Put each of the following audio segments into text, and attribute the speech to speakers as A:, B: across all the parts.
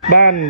A: บ้าน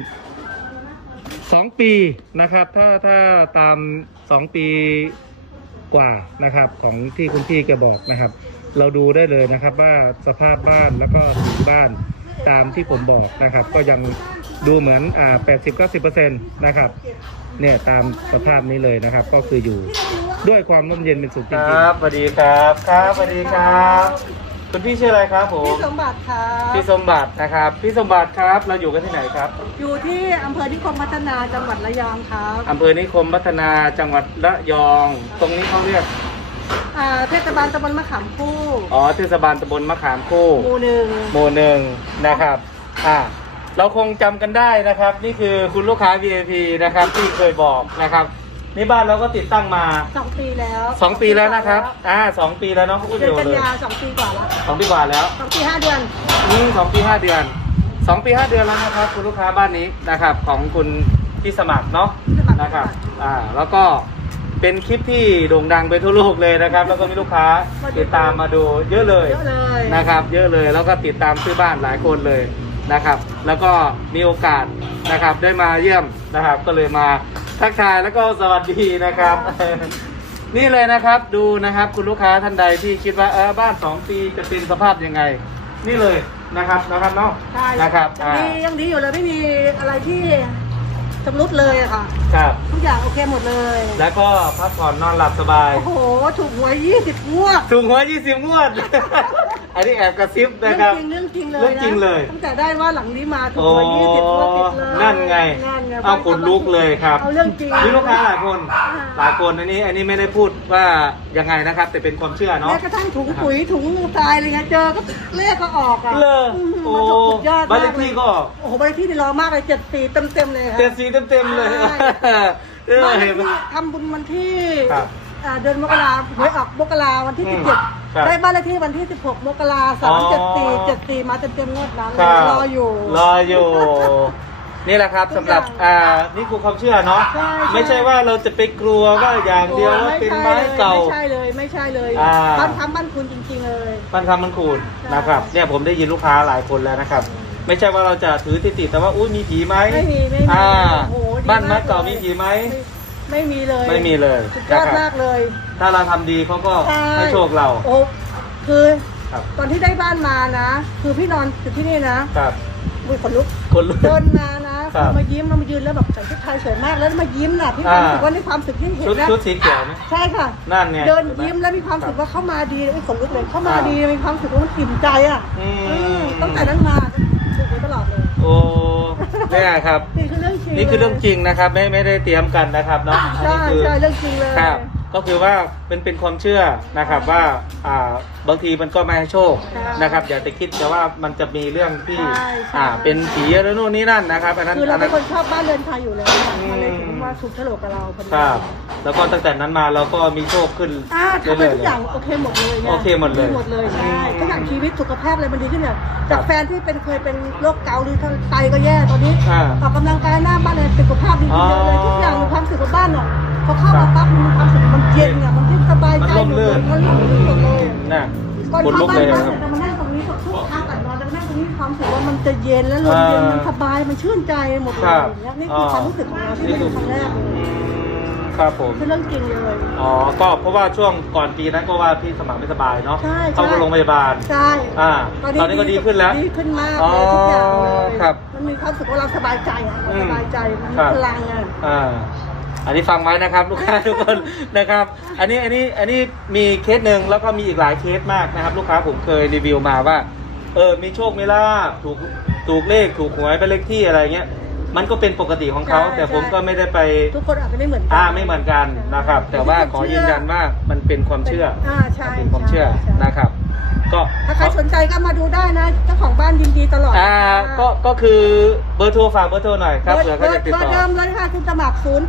A: 2 ปีนะครับถ้าตาม2 ปีกว่านะครับของที่คุณพี่แกบอกนะครับเราดูได้เลยนะครับว่าสภาพบ้านแล้วก็สีบ้านตามที่ผมบอกนะครับก็ยังดูเหมือน80-90%นะครับเนี่ยตามสภาพนี้เลยนะครับก็คืออยู่ด้วยความร่มเย็นเป็นสุขจริงๆครับสวัสดีครับครับสวัสดีครับคุณพี่ชื่ออะไรครับผม
B: พี่สมบัติครับ
A: พี่สมบัตินะครับพี่สมบัติครับเราอยู่กันที่ไหนครับ
B: อยู่ที่อำเภอนิคมพัฒนาจังหวัดระยองครับ
A: อำเภอนิคมพัฒนาจังหวัดระยองตรงนี้เขาเรียก
B: เทศบาลตำบลมะขามคู่
A: อ๋อเทศบาลตำบลมะขามคู่
B: หมู่
A: หนึ่งนะครับเราคงจำกันได้นะครับนี่คือคุณลูกค้า VIP นะครับที่เคยบอกนะครับนี่บ้านเราก็ติดตั้งมา
B: 2 ปีแล้ว
A: 2 ปีแล้วนะครับ2 ปีแล้วเนาะ
B: เดือนกันยา2 ปีกว่าแล้ว
A: 2 ปีกว่าแล้ว
B: 2 ปี 5 เดือน
A: 2 ปี 5 เดือน2 ปี 5 เดือนแล้วนะครับคุณลูกค้าบ้านนี้นะครับของคุณพี่สมัครเนาะนะครับแล้วก็เป็นคลิปที่โด่งดังไปทั่วโลกเลยนะครับแล้วก็มีลูกค้าติดตามมาดูเยอะเลยนะครับเยอะเลยแล้วก็ติดตามซื้อบ้านหลายคนเลยนะครับแล้วก็มีโอกาสนะครับได้มาเยี่ยมนะครับก็เลยมาทักทายแล้วก็สวัสดีนะครับ นี่เลยนะครับดูนะครับคุณลูกค้าท่านใดที่คิดว่าบ้าน2 ปีจะเป็นสภาพยังไงนี่เลยนะครับเนาะนะครับ
B: ยังดีอยู่เลยไม่มีอะไรที่ชำรุดเลยอะค่ะ
A: ครับ
B: ทุกอย่างโอเคหมดเลย
A: แล้วก็พักผ่อนนอนหลับสบาย
B: โอ้โหถูกหวย20 งวด
A: ถูกหวย20 งวด อันนี้แอบกระซิบนะครับ
B: เรื่องจริงเลยตั้งแต่ได้ว่าหลังนี้มาถูกหวย20 งวดติดเลย
A: นั่นไงเอาขนลุกเลยครับ
B: เอาเรื่องจริง
A: มีลูกค้าหลายคนอันนี้ไม่ได้พูดว่ายังไงนะครับแต่เป็นความเชื่อเนาะ
B: แม้กระทั่งถุงปุ๋ยถุงทรายอะไรเงี้ยเจอก็เลขก็ออกอ่ะ
A: โอ้บ้านเลขที่ก็
B: โอ้โหบ้านเลขที่นี่รอมากเลย74 เต็มเลยค่ะ
A: 74 เต็มเลย
B: บ้านเลขที่ทำบุญวันที่เดือนมกราหวยออกมกราวันที่17ได้บ้านเลขที่วันที่16 มกรา374มาเต็มงวดนั้นรออยู่
A: นี่แหละครับสำหรับนี่คือความเชื่อเนาะไม่ใช่ว่าเราจะไปกลัวว่าอย่างเดียวว่าเป็นไม้เก่า
B: ไม่ใช่เลยบ้านคำบ้านคุณจริงๆเลย
A: บ้านคำบ้านคุณนะครับเนี่ยผมได้ยินลูกค้าหลายคนแล้วนะครับไม่ใช่ว่าเราจะถือติดแต่ว่าอุ้ยมีผีไหม
B: ไม่มี
A: บ้านไม้เก่ามีผีไหม
B: ไม่มีเลย
A: สุดยอด
B: มากเลย
A: ถ้าเราทำดีเขาก็ให้โชคเรา
B: โอ้คือตอนที่ได้บ้านมานะคือพี่นอนอยู่ที่นี่นะครับขนลุกเดินมานะมายิ้มมายืนแล้วแบบใส่ชุดไทยสวยมากแล้วมายิ้มน่ะพี่รู้สึกว่าในความสุขที่เห็นนะ
A: ชุดสีเขียวไหม
B: ใช่ค่ะ
A: นั่นไง
B: เดินยิ้มแล้วมีความสุขว่าเข้ามาดีไอ้ขนลุกเลยเข้ามาดีมีความสุขว่ามันอิ่มใจอ่ะตั้งแต่นั้นมาสุขไปตลอดเลย
A: โอ้เนี่ยครับ
B: นี่คือเรื่องจริง
A: นะครับไม่ได้เตรียมกันนะครับเนาะ
B: ใช่เรื่องจริงเลย
A: ครับก็คือว่าเป็นความเชื่อนะครับว่าบางทีมันก็ไม่ให้โชคนะครับอย่าไปคิดแต่ว่ามันจะมีเรื่องที่เป็นผีแล้วนู่นนี่นั่นนะครับอันนั้น
B: คือเราเป็นคนชอบบ้านเรือนไทยอยู่แล้วมันเลยถือว่าถูกโฉลกกับเรา
A: ครับแล้วก็ตั้งแต่นั้นมาเราก็มีโชคขึ้น
B: ทำไปทุกอย่างโอเคหมดเลย
A: โอเคหมดเลย
B: ใช่ทุกอย่างชีวิตสุขภาพอะไรมันดีขึ้นเนี่ยจากแฟนที่เคยเป็นโรคเกาต์หรือไตก็แย่ตอนนี้ออกกำลังกายหน้าบ้านเลยเป็นสุขภาพดีขึ้นเยอะเลยทุกอย่างมีความสุขกับบ้านเนาะพอเข้ามาปั๊บมันมีความสุขมันเย็นเนี่ยมันยิ่งสบายใจหมดเลยมันลื่นหมดเลยก่อนเข้าบ้านนะแต่มานั่งตรงนี้ทุกครั้งก่อนนอนจะมานั่งตรงนี้ความสุขว่ามันจะเย็นแล้วลมเย็นมันสบายมันชื่นใจหมดเลยนี่คือความรู้สึกของเราที่เป็นครั้งแรก
A: ครับผม
B: คือเรื่องจริงเลย
A: ก็เพราะว่าช่วงก่อนปีนั้นก็ว่าพี่สมัครไม่สบายเนาะเข้าโรงพยาบาล
B: ใช่
A: ตอนนี้ก็ดีขึ้นแล้ว
B: ดีขึ้นมากเลยทุกอย่างเลยมันมีความสุขว่าเราสบายใจมันมีพลัง
A: อันนี้ฟังไว้นะครับลูกค้าทุกคนนะครับอันนี้มีเคสหนึ่งแล้วก็มีอีกหลายเคสมากนะครับลูกค้าผมเคยรีวิวมาว่ามีโชคมีลาภถูกเลขถูกหวยไปเลขที่อะไรเงี้ยมันก็เป็นปกติของเขาแต่ผมก็ไม่ได้ไป
B: ทุกคนอาจจะไม่เหมือนกัน
A: ไม่เหมือนกันนะครับแต่ว่าขอยืนยันว่ามันเป็นความเชื่อเป็นความเชื่อนะครับก็
B: ถ้าใครสนใจก็มาดูได้นะเจ้าของบ้านยินดีตลอด
A: ก็คือเบอร์โทรฝากเบอร์โทรหน่อยครับเผื่อเขาจะติดต่อ
B: เดิมเลยค่ะคุณสมัคร089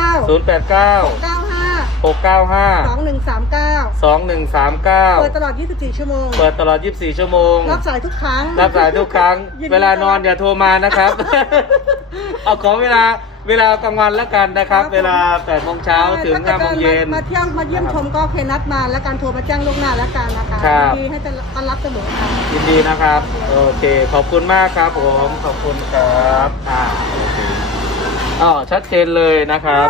B: 695 2139 เปิดตลอด24 ชั่วโมงรับสายทุกครั้ง
A: เวลานอนอย่าโทรมานะครับเอาขอเวลากลางวันแล้วกันนะครับเวลา 8 โมงเช้าถึง 5 โมงเย็น
B: มาเที่ยวมาเยี่ยมชมก็เคนัดมาแล้วการโทรมาแจ้งล่วงหน้าแล้วกันนะคะยินดีให้ต้อนรับเสมอค่ะ
A: ยินดีนะครับโอเคขอบคุณมากครับผมขอบคุณครับอ๋อชัดเจนเลยนะครับ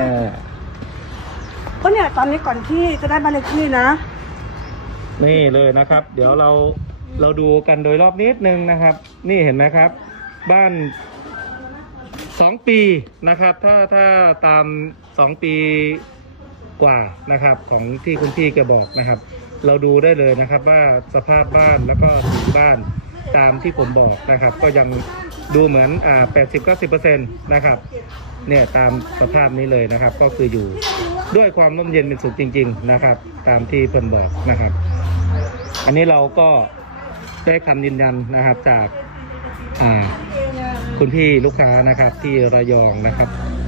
B: ก็เนี่ยตอนนี้ก่อนที่จะได้บ้านเลขที่นะ
A: นี่เลยนะครับ เดี๋ยวเราดูกันโดยรอบนิดนึงนะครับ นี่เห็นไหมครับ บ้าน2 ปีนะครับ ถ้าตาม2 ปีกว่านะครับ ของที่คุณพี่แกบอกนะครับ เราดูได้เลยนะครับว่าสภาพบ้านแล้วก็สีบ้านตามที่ผมบอกนะครับ ก็ยังดูเหมือน80-90%นะครับเนี่ยตามสภาพนี้เลยนะครับ ก็คืออยู่ด้วยความร่มเย็นเป็นสุขจริงๆนะครับ ตามที่เพิ่นบอกนะครับ อันนี้เราก็ได้คำยืนยันนะครับจากคุณพี่ลูกค้านะครับที่ระยองนะครับ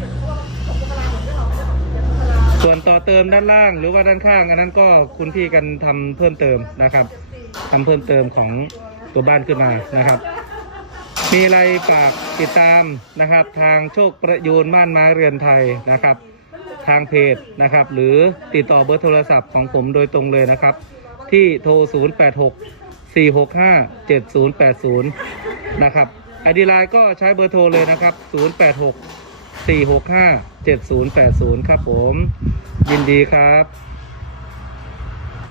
A: ส่วนต่อเติมด้านล่างหรือว่าด้านข้างอันนั้นก็คุณพี่กันทำเพิ่มเติมนะครับทำเพิ่มเติมของตัวบ้านขึ้นมานะครับ มีอะไรฝากติดตามนะครับทางโชคประยูนม่านไม้เรือนไทยนะครับทางเพจนะครับหรือติดต่อเบอร์โทรศัพท์ของผมโดยตรงเลยนะครับที่โทร 086-465-7080 นะครับไอดีไลน์ก็ใช้เบอร์โทรเลยนะครับ 086-465-7080 ครับผมยินดีครับ